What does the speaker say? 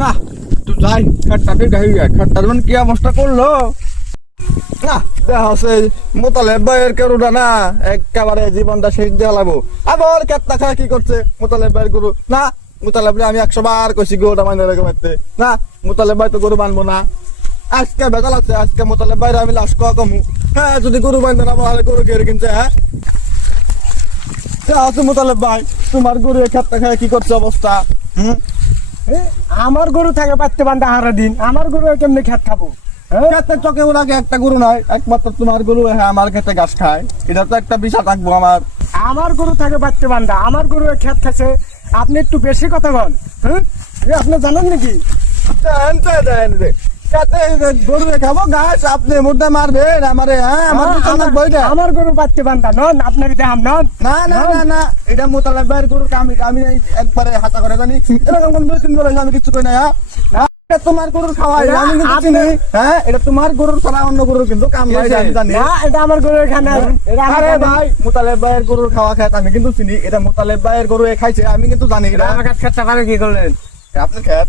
না তুই যাই খাটটাকে গাই খাটটার মানে কি অবস্থা করলো না দেখা আছে মোতালেব ভাইয়ের কেরুটা না একেবারে জীবনটা শেষ দেওয়া লাগবো আবার কেটটা খায় কি করছে মোতালেব ভাইয়ের গরু না মোতালেব ভাই আমি 100 বার কইছি গরুটা মানে রেখে মারতে না মোতালেব ভাই তো গরু বানবো না আজকে বেজাল আছে আজকে মোতালেব ভাইরা আমি লাশ কমু হ্যাঁ যদি গরু বানবে না তাহলে গরু কে কিনছে হ্যাঁ আছে মোতালেব ভাই তোমার গরু খেটটা খায় কি করছে অবস্থা আমার গরু থাকে বাড়তে বান্ধা হারা দিন আমার গরু কেমনি খেত খাবো খেতে চকে ওর আগে একটা গরু নাই একমাত্র তোমার গরু হ্যাঁ আমার খেতে ঘাস খায় এটা তো একটা বিষা থাকবো আমার গরু থাকে বাড়তে বান্ধা আমার গরু খেত খাচ্ছে আপনি একটু বেশি কথা বল হ্যাঁ আপনি জানেন নাকি গরু খাবো ঘাস আপনি মুদ্রা মারবেন আমারে হ্যাঁ আমার গরু বাড়তে বান্ধা নন আপনাকে দেখাম নন না না না না এটা মোতালেব ভাইয়ের গরুর আমি আমি একবারে হাতা করে জানি এরকম 2-3 বার আমি কিছু কই না হ্যাঁ তোমার গরুর খাওয়াই আমি কিন্তু চিনি হ্যাঁ এটা তোমার গরুর ছাড়া অন্য গরুর কিন্তু কাম নাই আমি জানি না এটা আমার গরু এখানে আরে ভাই মোতালেব ভাইয়ের গরুর খাওয়া খেত আমি কিন্তু চিনি এটা মোতালেব ভাইয়ের গরু খাইছে আমি কিন্তু জানি এটা আমার খেতটা পারে কি করলেন আপনি খেত